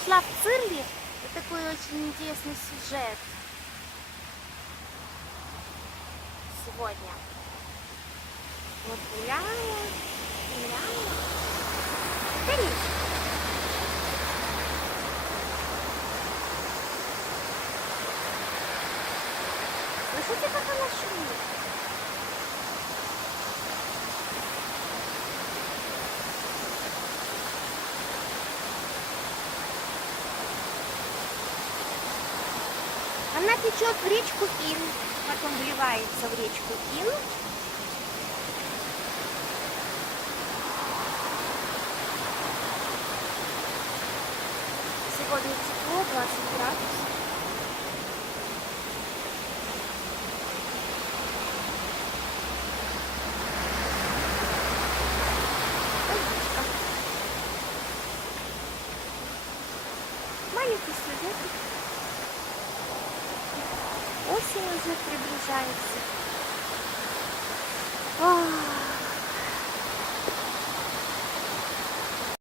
Зашла в Цирли. Это такой очень интересный сюжет сегодня. Вот гуляла, гуляла. Конечно. Слышите, как она шумит? Она течет в речку Ин, потом вливается в речку Ин. Сегодня тепло, 20 градусов. Водичка. Маленький сюжет. Осень уже приближается.